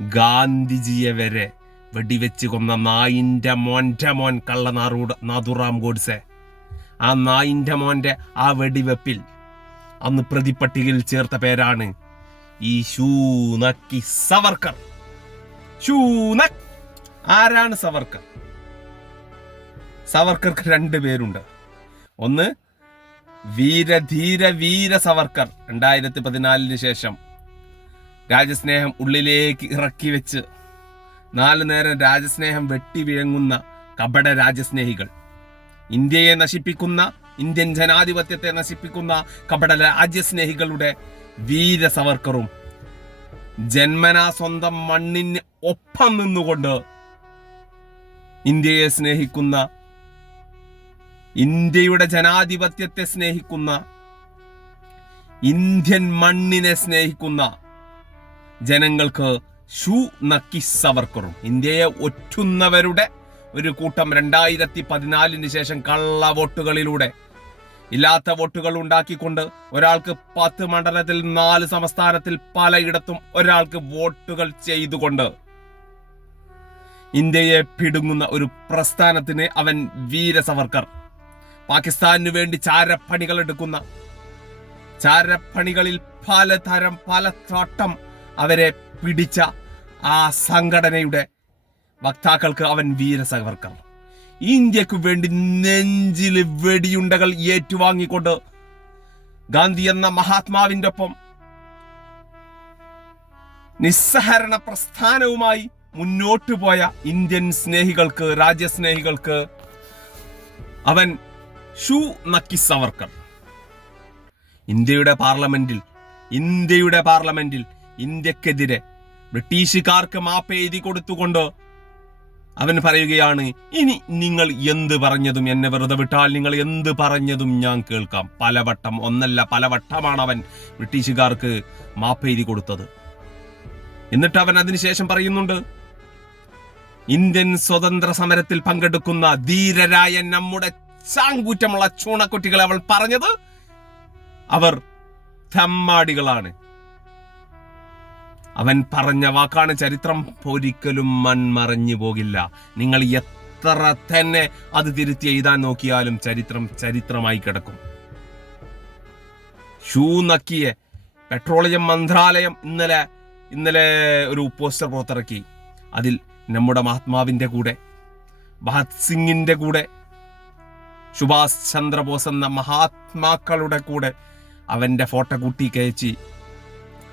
ഗാന്ധിജിയെ വരെ വെടിവെച്ച് കൊന്ന നായിന്റെ മോന്റെ മോൻ കള്ള നാറൂട് നാഥുറാം ഗോഡ്സെ. ആ നായിന്റെ മോന്റെ ആ വെടിവെപ്പിൽ അന്ന് പ്രതിപ്പട്ടികയിൽ ചേർത്ത പേരാണ് ഈ ശൂനക്കി സവർക്കർ. ഷൂനക് ആരാണ് സവർക്കർ? സവർക്കർക്ക് രണ്ട് പേരുണ്ട്. ഒന്ന് വീരധീര വീര സവർക്കർ രണ്ടായിരത്തി പതിനാലിന് ശേഷം രാജസ്നേഹം ഉള്ളിലേക്ക് ഇറക്കി വെച്ച് നാലു നേരം രാജസ്നേഹം വെട്ടി വിഴങ്ങുന്ന കപട രാജസ്നേഹികൾ. ഇന്ത്യയെ നശിപ്പിക്കുന്ന ഇന്ത്യൻ ജനാധിപത്യത്തെ നശിപ്പിക്കുന്ന കപട രാജ്യസ്നേഹികളുടെ വീര സവർക്കറും ജന്മനാ സ്വന്തം മണ്ണിന് ഒപ്പം നിന്നുകൊണ്ട് ഇന്ത്യയെ സ്നേഹിക്കുന്ന ഇന്ത്യയുടെ ജനാധിപത്യത്തെ സ്നേഹിക്കുന്ന ഇന്ത്യൻ മണ്ണിനെ സ്നേഹിക്കുന്ന ജനങ്ങൾക്ക് ഷൂ നക്കി സവർക്കറും ഇന്ത്യയെ ഒറ്റുന്നവരുടെ ഒരു കൂട്ടം രണ്ടായിരത്തി പതിനാലിന് ശേഷം കള്ള വോട്ടുകളിലൂടെ ഇല്ലാത്ത വോട്ടുകൾ ഉണ്ടാക്കിക്കൊണ്ട് ഒരാൾക്ക് പത്ത് മണ്ഡലത്തിൽ നാല് സംസ്ഥാനത്തിൽ പലയിടത്തും ഒരാൾക്ക് വോട്ടുകൾ ചെയ്തുകൊണ്ട് ഇന്ത്യയെ പിടുങ്ങുന്ന ഒരു പ്രസ്ഥാനത്തിന് അവൻ വീര സവർക്കർ പാകിസ്ഥാനു വേണ്ടി ചാരപ്പണികൾ എടുക്കുന്ന ചാരപ്പണികളിൽ പലതരം പല തോട്ടം അവരെ പിടിച്ച ആ സംഘടനയുടെ വക്താക്കൾക്ക് അവൻ വീര സവർക്കർ ഇന്ത്യയ്ക്ക് വേണ്ടി നെഞ്ചിൽ വെടിയുണ്ടകൾ ഏറ്റുവാങ്ങിക്കൊണ്ട് ഗാന്ധി എന്ന മഹാത്മാവിന്റെ ഒപ്പം നിസ്സഹരണ പ്രസ്ഥാനവുമായി മുന്നോട്ടു പോയ ഇന്ത്യൻ സ്നേഹികൾക്ക് രാജ്യസ്നേഹികൾക്ക് അവൻ ഷൂ നക്കി സവർക്കർ. ഇന്ത്യയുടെ പാർലമെന്റിൽ ഇന്ത്യയുടെ പാർലമെന്റിൽ ഇന്ത്യക്കെതിരെ ബ്രിട്ടീഷുകാർക്ക് മാപ്പ് എഴുതി കൊടുത്തുകൊണ്ട് അവൻ പറയുകയാണ് ഇനി നിങ്ങൾ എന്ത് പറഞ്ഞതും എന്നെ വെറുതെ വിട്ടാൽ നിങ്ങൾ എന്ത് പറഞ്ഞതും ഞാൻ കേൾക്കാം. പലവട്ടം ഒന്നല്ല പലവട്ടമാണ് അവൻ ബ്രിട്ടീഷുകാർക്ക് മാപ്പ് എഴുതി കൊടുത്തത്. എന്നിട്ട് അവൻ അതിനുശേഷം പറയുന്നുണ്ട് ഇന്ത്യൻ സ്വതന്ത്ര സമരത്തിൽ പങ്കെടുക്കുന്ന ധീരരായ നമ്മുടെ ചാങ്കൂറ്റമുള്ള ചൂണക്കുട്ടികളെ അവൾ പറഞ്ഞത് അവർ തെമ്മാടികളാണ് അവൻ പറഞ്ഞ വാക്കാണ് ചരിത്രം ഒരിക്കലും മൺമറഞ്ഞു പോകില്ല. നിങ്ങൾ എത്ര തന്നെ അത് തിരുത്തി എഴുതാൻ നോക്കിയാലും ചരിത്രം ചരിത്രമായി കിടക്കും. ഷൂ നക്കിയെ പെട്രോളിയം മന്ത്രാലയം ഇന്നലെ ഇന്നലെ ഒരു പോസ്റ്റർ പുറത്തിറക്കി. അതിൽ നമ്മുടെ മഹാത്മാവിന്റെ കൂടെ ഭഗത് സിംഗിന്റെ കൂടെ സുഭാഷ് ചന്ദ്രബോസ് എന്ന മഹാത്മാക്കളുടെ കൂടെ അവന്റെ ഫോട്ടോ കൂട്ടി കയറ്റി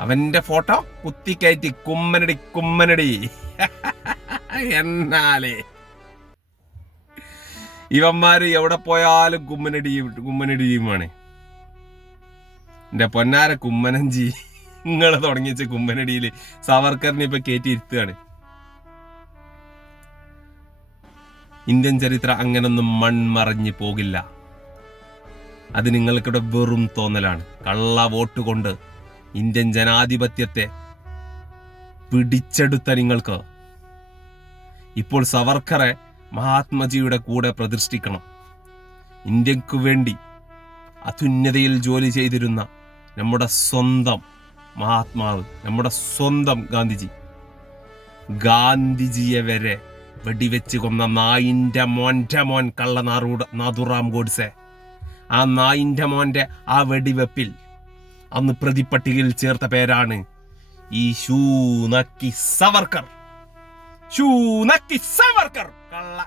അവന്റെ ഫോട്ടോ കുത്തിക്കയറ്റി കുമ്മനടി കുമ്മനടി. എന്നാലേ. ഇവന്മാര് എവിടെ പോയാലും കുമ്മനടിയും കുമ്മനടിയുമാണ്. എന്റെ പൊന്നാര കുമ്മനഞ്ചി നിങ്ങൾ തുടങ്ങിച്ച കുമ്മനടിയിൽ സവർക്കറിനെ ഇപ്പൊ കയറ്റി ഇരുത്തുകയാണ്. ഇന്ത്യൻ ചരിത്രം അങ്ങനൊന്നും മൺമറഞ്ഞു പോകില്ല. അത് നിങ്ങൾക്കിവിടെ വെറും തോന്നലാണ്. കള്ള വോട്ട് കൊണ്ട് ഇന്ത്യൻ ജനാധിപത്യത്തെ പിടിച്ചെടുത്ത നിങ്ങൾക്ക് ഇപ്പോൾ സവർക്കറെ മഹാത്മജിയുടെ കൂടെ പ്രതിഷ്ഠിക്കണം. ഇന്ത്യയ്ക്ക് വേണ്ടി അത്യുന്നതയിൽ ജോലി ചെയ്തിരുന്ന നമ്മുടെ സ്വന്തം മഹാത്മാവ് നമ്മുടെ സ്വന്തം ഗാന്ധിജി ഗാന്ധിജിയെ വരെ വെടിവെച്ച് കൊന്ന നായിന്റെ മോന്റെ മോൻ കള്ള നാറൂട് നാഥുറാം ഗോഡ്സെ. ആ നായിന്റെ മോന്റെ ആ വെടിവെപ്പിൽ അന്ന് പ്രതിപട്ടികയിൽ ചേർത്ത പേരാണ് ഈ ശൂനക്കി സവർക്കർ. ശൂനക്കി സവർക്കർ. കള്ള